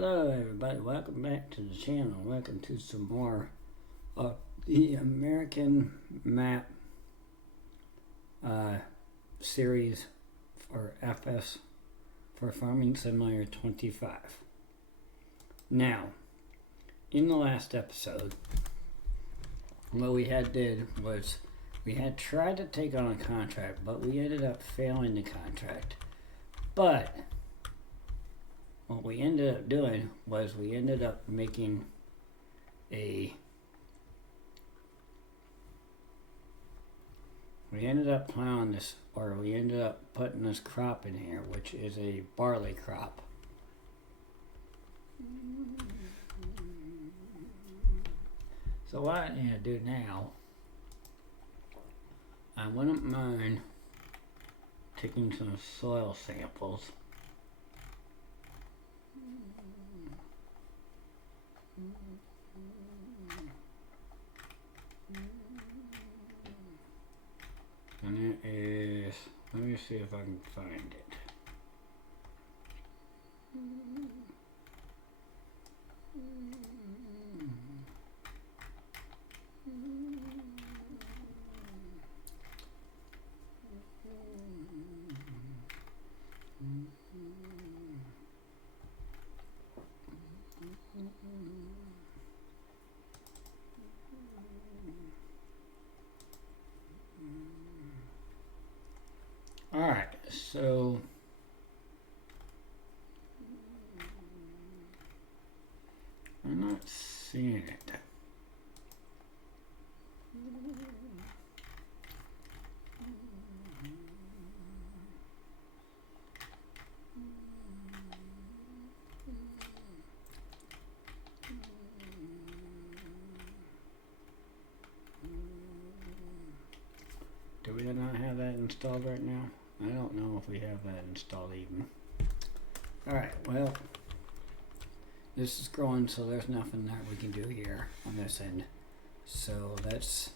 Hello everybody, welcome back to the channel. Welcome to some more of the American map series for FS for Farming Simulator 25. Now, in the last episode, what we did was we had tried to take on a contract, but we ended up failing the contract. But what we ended up doing was we ended up making we ended up plowing this, or we ended up putting this crop in here, which is a barley crop. So what I need to do now, I wouldn't mind taking some soil samples. And it is, let me see if I can find it. Alright, so I'm not seeing it. Do we not have that installed right now? I don't know if we have that installed even. Alright, well, this is growing, so there's nothing that we can do here on this end. So that's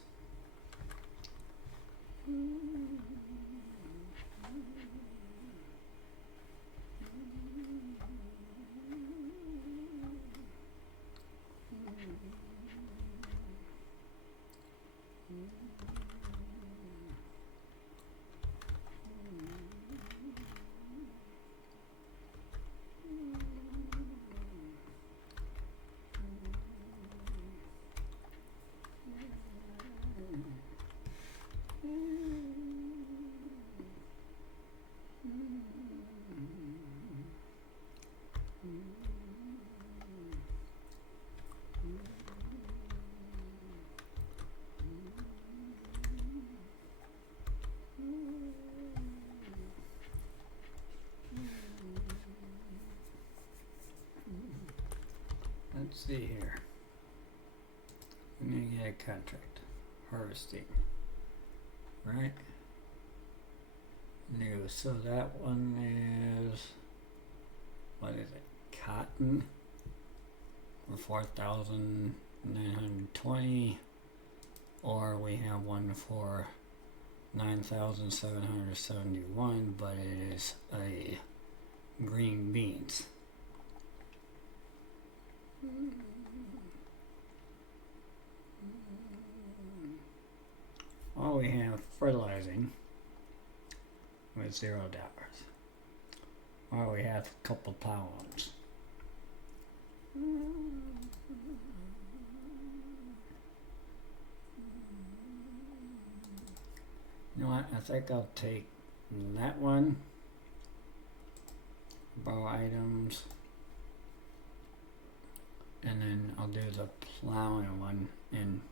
let's see here. I'm gonna get a contract. Harvesting. Right? New. So that one is, what is it? Cotton for 4,920, or we have one for 9,771, but it is a green beans. Well, we have fertilizing with $0. Well, we have a couple plowings. You know what? I think I'll take that one. Borrow items. And then I'll do the plowing one, and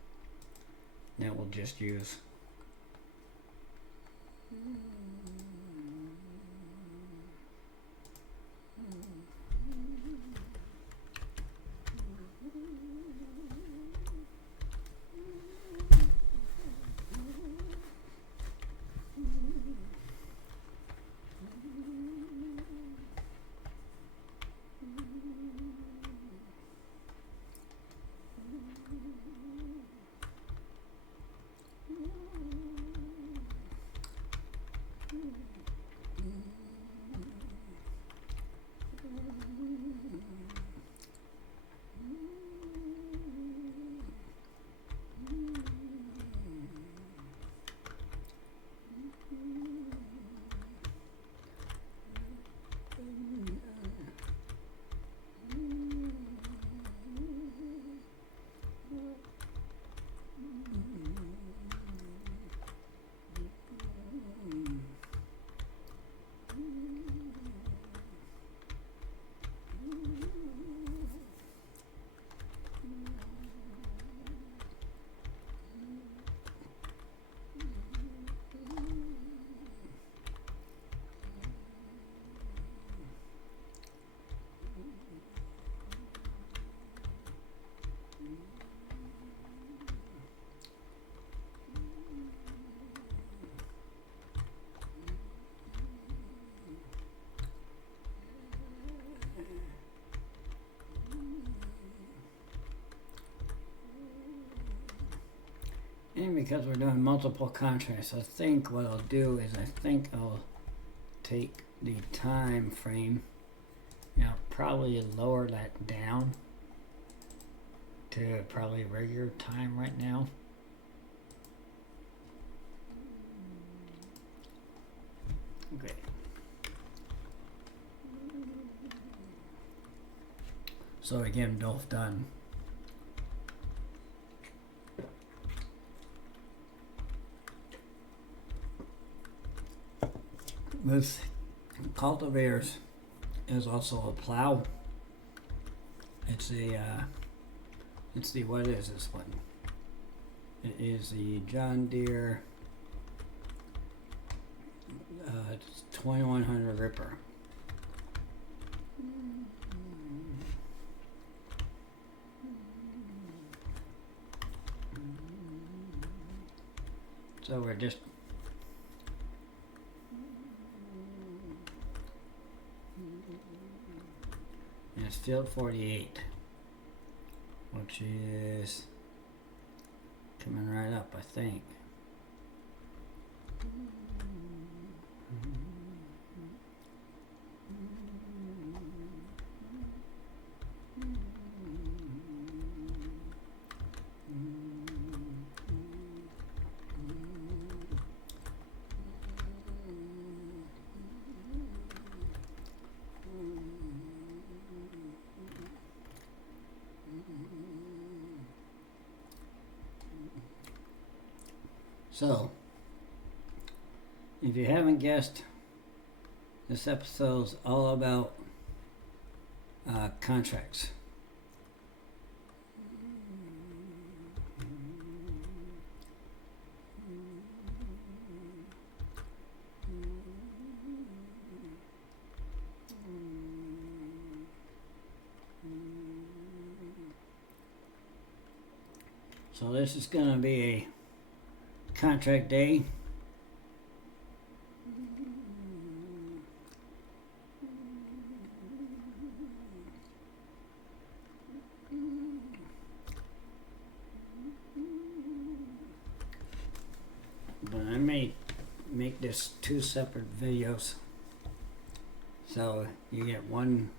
that we'll just use. And because we're doing multiple contracts, I think what I'll do is I'll take the time frame, probably lower that down to probably regular time right now. Okay. So again, both done. This cultivators is also a plow. It's the what is this one? It is the John Deere 2100 Ripper. So we're just and it's field 48, which is coming right up, I think. So, if you haven't guessed, this episode's all about contracts. So this is going to be a contract day. But I may make this 2 separate videos. So you get one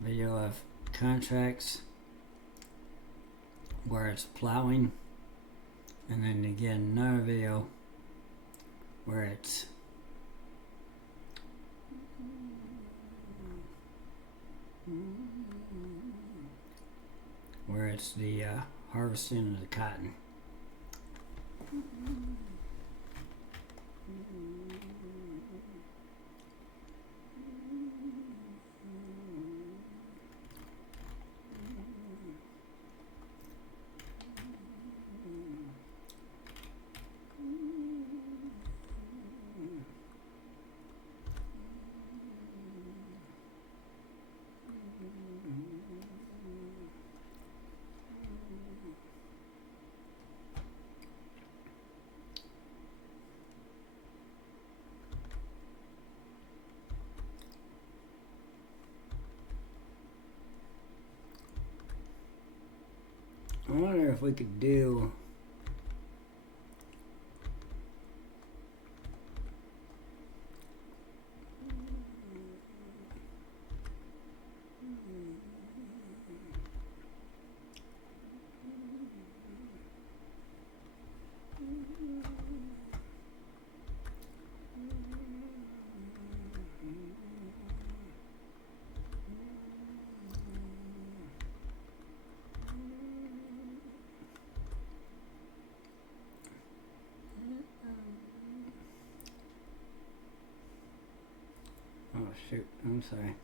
video of contracts where it's plowing, and then again another video where it's the harvesting of the cotton. I wonder if we could do oh shoot, I'm sorry.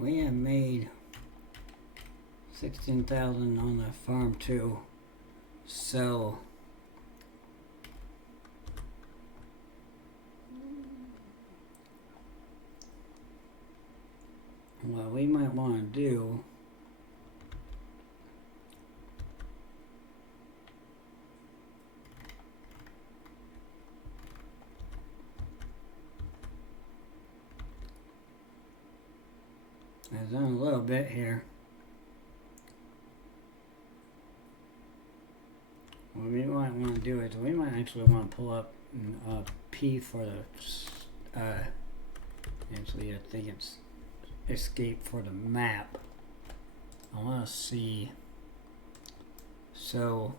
we have made 16,000 on the farm too. So what we might want to do is done a little bit here. What we might want to do is we might actually want to pull up P for the actually I think it's escape for the map. I want to see, so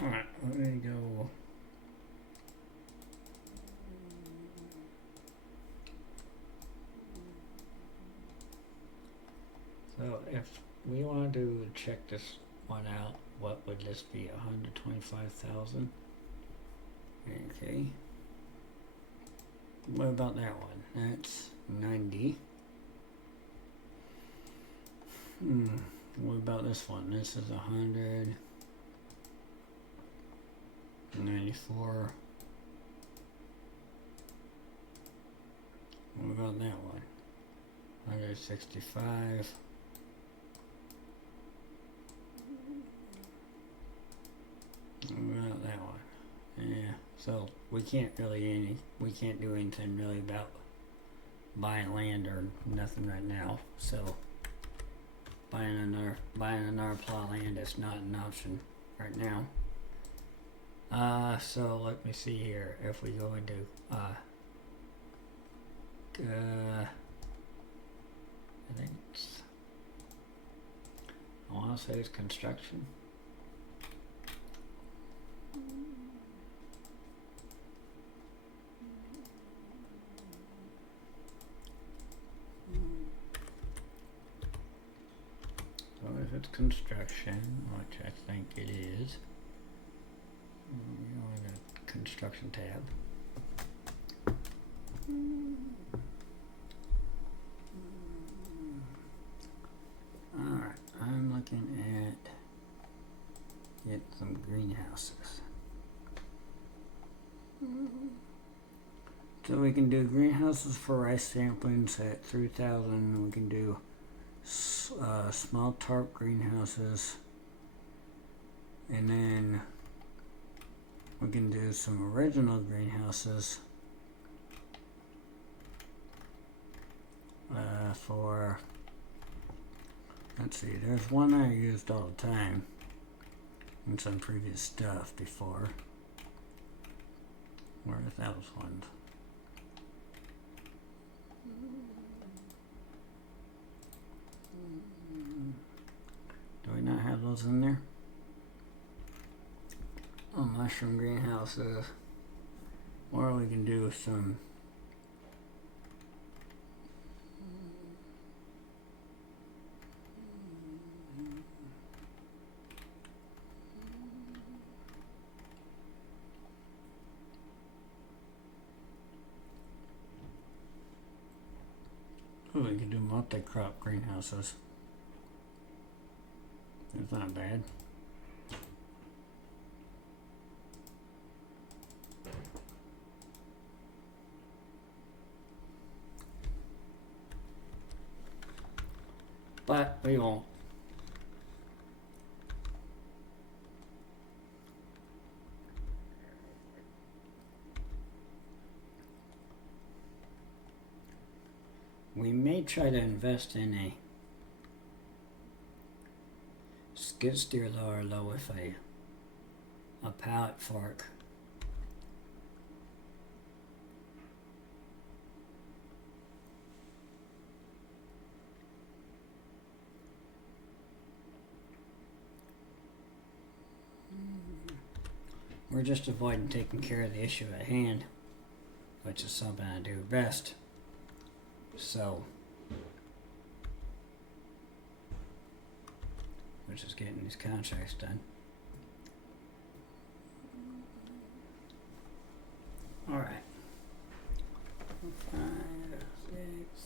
alright, we're gonna go so if we want to check this one out, what would this be? 125,000. Okay. What about that one? That's 90. What about this one? This is 100. 94. What about that one? 165. What about that one? Yeah, so we can't do anything really about buying land or nothing right now. So buying another plot land is not an option right now. So let me see here. If we go into I think it's, I want to say it's construction. So if it's construction, which I think it is, go in the construction tab. Alright, I'm looking at get some greenhouses. So we can do greenhouses for rice samplings at 3,000. We can do small tarp greenhouses, and then we can do some original greenhouses for, let's see, there's one I used all the time in some previous stuff before. Where are those ones? Do we not have those in there? Oh, mushroom greenhouses. Or we can do some we can do multi-crop greenhouses. It's not bad. But we won't. We may try to invest in a skid steer loader though with a pallet fork. We're just avoiding taking care of the issue at hand which is something I do best. So, which is getting these contracts done. All right. 5, 6.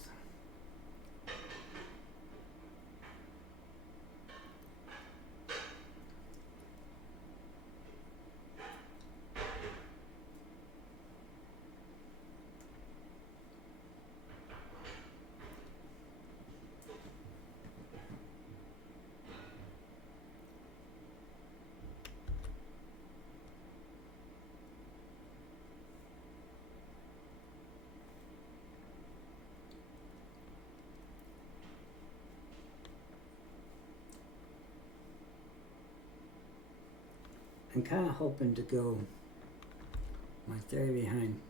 I'm kind of hoping to go, my theory behind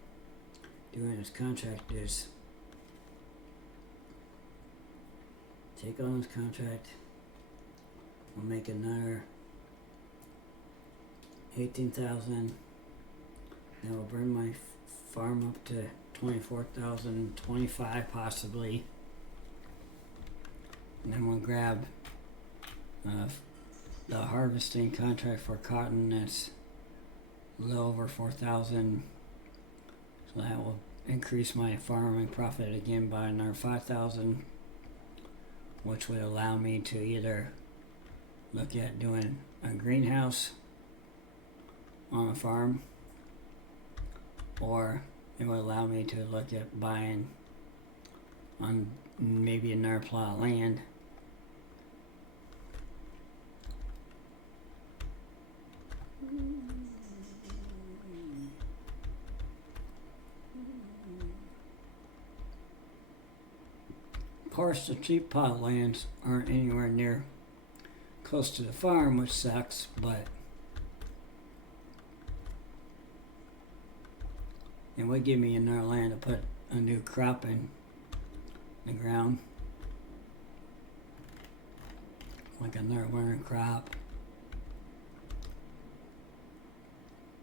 doing this contract is take on this contract, we'll make another 18,000, then we'll bring my farm up to 24,000, 25 possibly, and then we'll grab the harvesting contract for cotton that's a little over 4,000, so that will increase my farming profit again by another 5,000, which would allow me to either look at doing a greenhouse on a farm, or it would allow me to look at buying on maybe another plot of land. Of course, the cheap plot of lands aren't anywhere near close to the farm, which sucks, but it would give me another land to put a new crop in the ground, like another winter crop.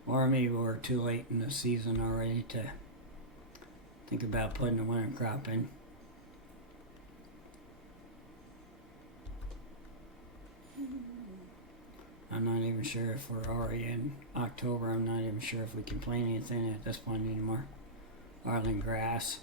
Or maybe we're too late in the season already to think about putting a winter crop in. I'm not even sure if we're already in October. I'm not even sure if we can plant anything at this point anymore, other than grass.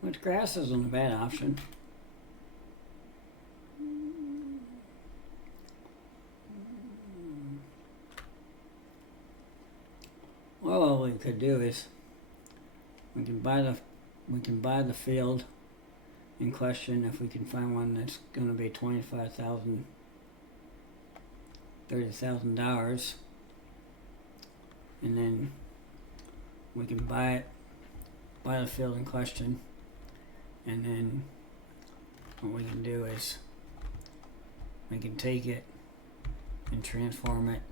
Which grass isn't a bad option. Well, what we could do is we can buy the field in question if we can find one that's going to be $25,000, $30,000, and then we can buy the field in question, and then what we can do is we can take it and transform it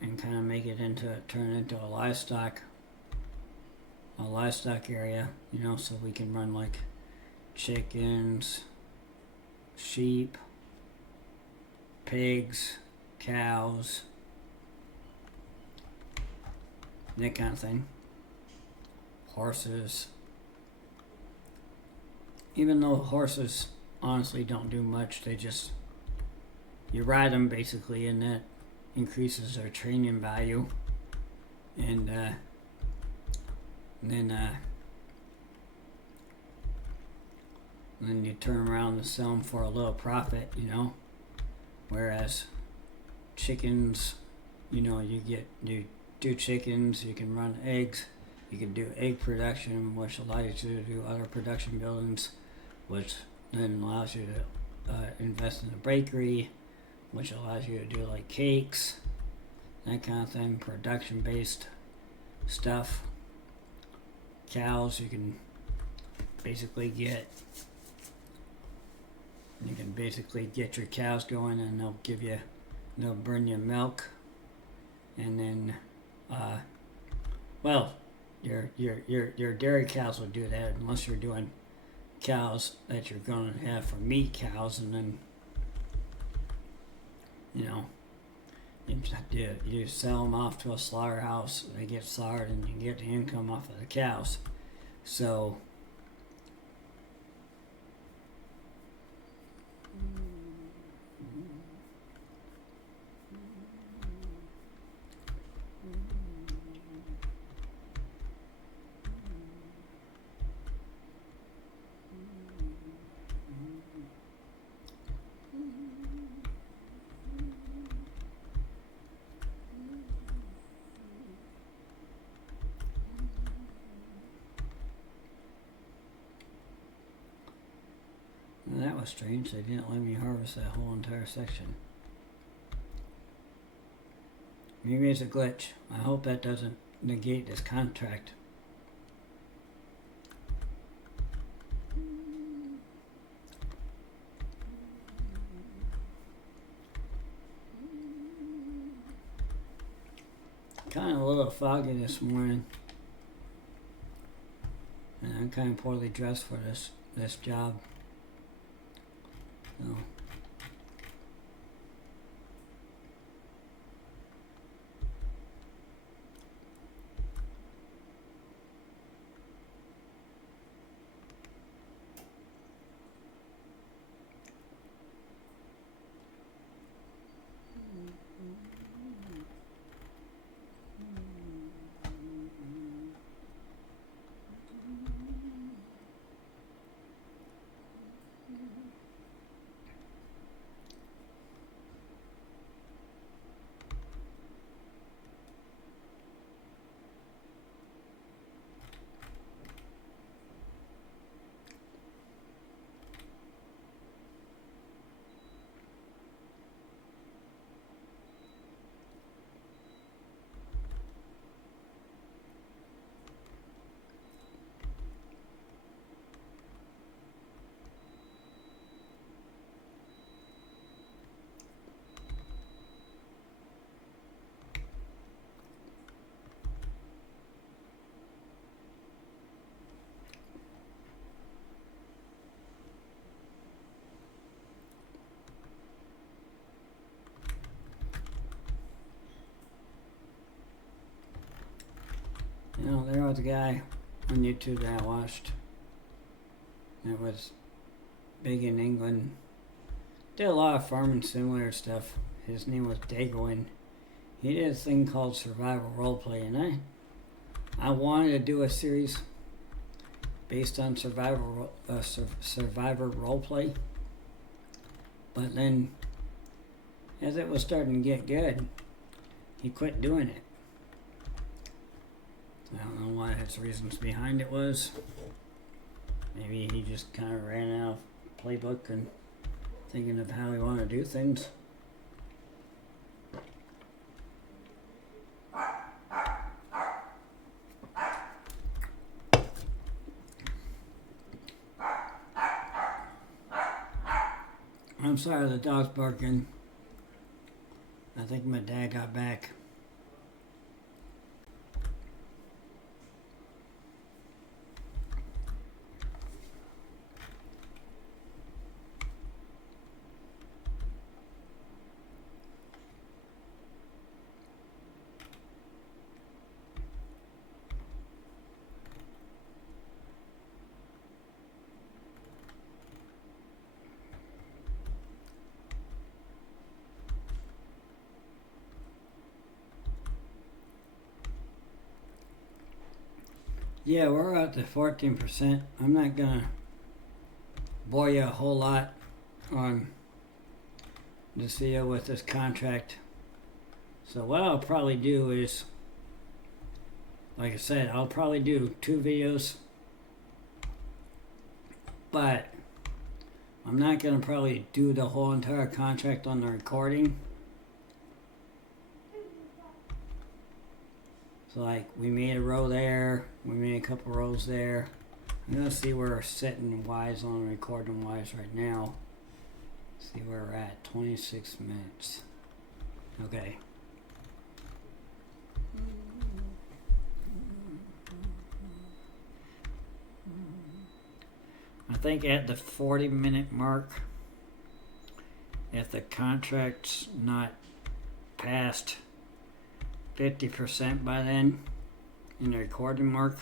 and kind of make it turn into a livestock area, you know, so we can run like chickens, sheep, pigs, cows, that kind of thing. Horses. Even though horses honestly don't do much, you ride them basically, and that increases their training value, and then you turn around and sell them for a little profit, you know. Whereas chickens, you know, you do chickens, you can run eggs, you can do egg production, which allows you to do other production buildings, which then allows you to invest in a bakery, which allows you to do like cakes, that kind of thing, production based stuff. Cows, you can basically get your cows going, and they'll bring you milk, and then your dairy cows will do that unless you're doing cows that you're going to have for meat cows, and then you know you sell them off to a slaughterhouse, they get slaughtered, and you get the income off of the cows. So that was strange. They didn't let me harvest that whole entire section. Maybe it's a glitch. I hope that doesn't negate this contract. Kind of a little foggy this morning, and I'm kind of poorly dressed for this job. So. You know, there was a guy on YouTube that I watched that was big in England. Did a lot of farming simulator stuff. His name was Dagoin. He did a thing called survival roleplay, and I wanted to do a series based on survivor roleplay. But then, as it was starting to get good, he quit doing it. I don't know what his reasons behind it was. Maybe he just kind of ran out of playbook and thinking of how he wanted to do things. I'm sorry the dog's barking. I think my dad got back. Yeah, we're at the 14%. I'm not gonna bore you a whole lot on this video with this contract. So what I'll probably do is, like I said, I'll probably do 2 videos, but I'm not gonna probably do the whole entire contract on the recording. So like we made a row there, we made a couple rows there. I'm gonna see where we're sitting wise on recording wise right now. See where we're at, 26 minutes. Okay. think at the 40-minute mark, if the contract's not past 50% by then in the recording mark,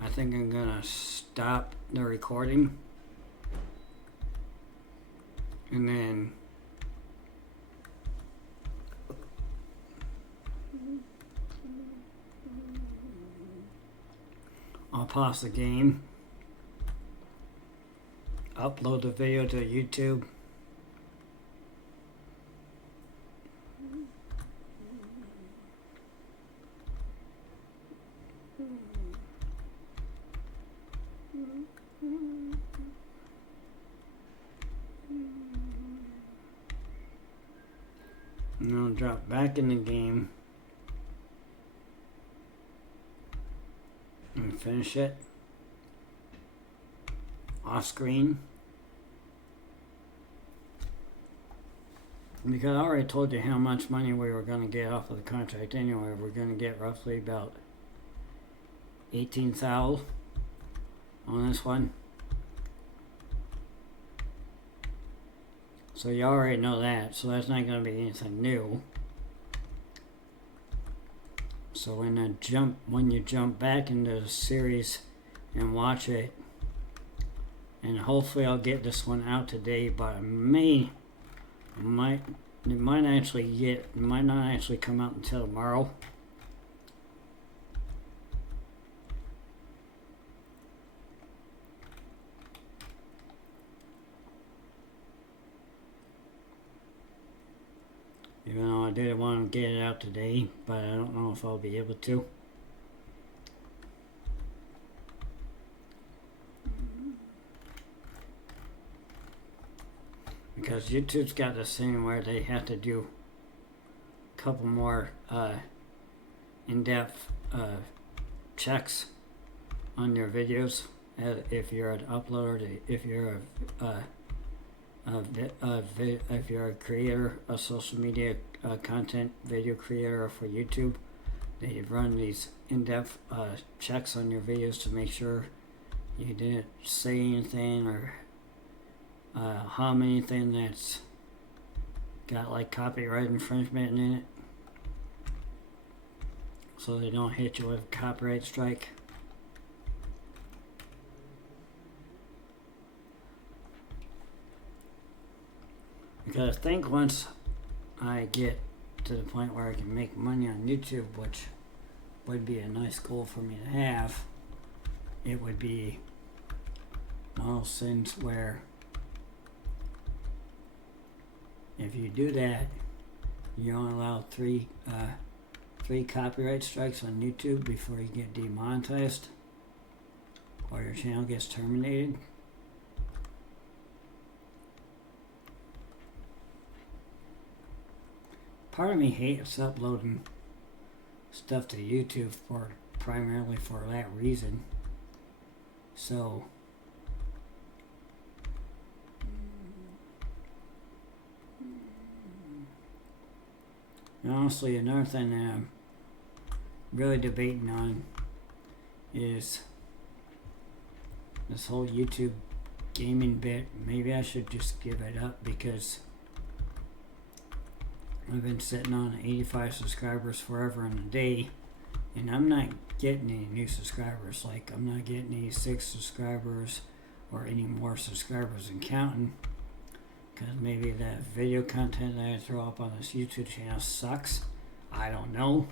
I think I'm gonna stop the recording and then I'll pause the game, upload the video to YouTube, and I'll drop back in the game and finish it off screen. Because I already told you how much money we were going to get off of the contract anyway. We're going to get roughly about $18,000 on this one. So you already know that, so that's not going to be anything new. So when you jump back into the series and watch it, and hopefully I'll get this one out today, but it might not actually come out until tomorrow. Even though I did want to get it out today, but I don't know if I'll be able to. Because YouTube's got this thing where they have to do a couple more in-depth checks on your videos if you're an uploader, if you're if you're a creator, a social media content video creator for YouTube. They run these in-depth checks on your videos to make sure you didn't say anything or harm anything that's got like copyright infringement in it, so they don't hit you with a copyright strike. Because I think once I get to the point where I can make money on YouTube, which would be a nice goal for me to have, it would be one of those things where if you do that, you only allow three copyright strikes on YouTube before you get demonetized or your channel gets terminated. Part of me hates uploading stuff to YouTube primarily for that reason. So and honestly, another thing that I'm really debating on is this whole YouTube gaming bit. Maybe I should just give it up because I've been sitting on 85 subscribers forever and a day, and I'm not getting any new subscribers. Like, I'm not getting any 6 subscribers or any more subscribers and counting, because maybe that video content that I throw up on this YouTube channel sucks. I don't know.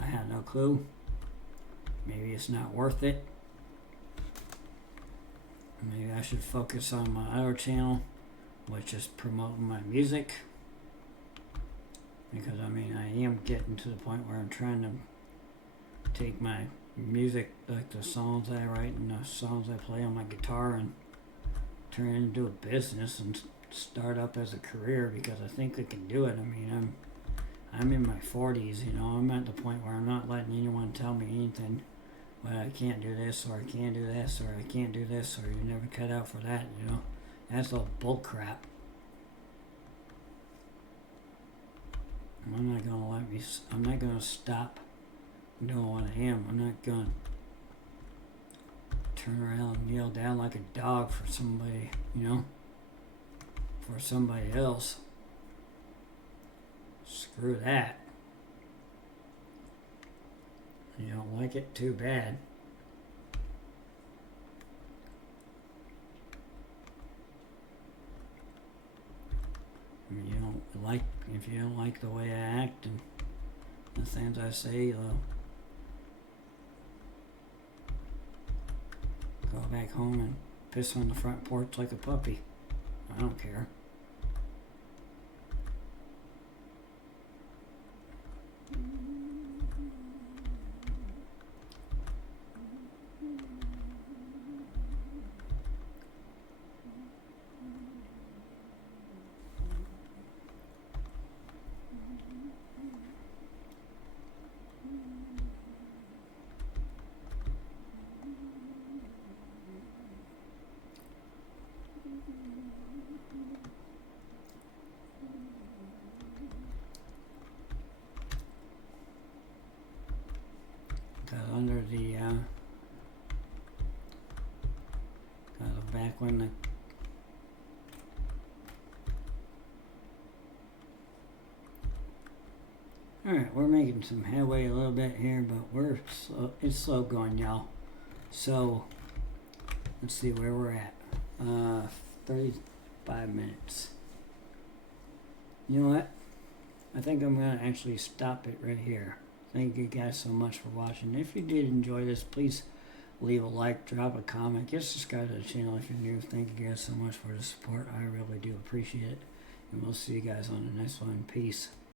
I have no clue. Maybe it's not worth it. Maybe I should focus on my other channel, which is promoting my music. Because I mean, I am getting to the point where I'm trying to take my music, like the songs I write and the songs I play on my guitar, and turn it into a business and start up as a career, because I think I can do it. I mean, I'm in my 40s, you know. I'm at the point where I'm not letting anyone tell me anything. Well, I can't do this, or I can't do this, or I can't do this, or you're never cut out for that, you know. That's all bull crap. I'm not gonna stop doing what I am. I'm not gonna turn around and kneel down like a dog for somebody, for somebody else. Screw that. You don't like it, too bad. If you don't like the way I act and the things I say, go back home and piss on the front porch like a puppy. I don't care. Under the back when the alright, we're making some headway a little bit here, but it's slow going, y'all. So let's see where we're at. 35 minutes. You know what? I think I'm gonna actually stop it right here. Thank you guys so much for watching. If you did enjoy this, please leave a like, drop a comment, get subscribed to the channel if you're new. Thank you guys so much for the support. I really do appreciate it. And we'll see you guys on the next one. Peace.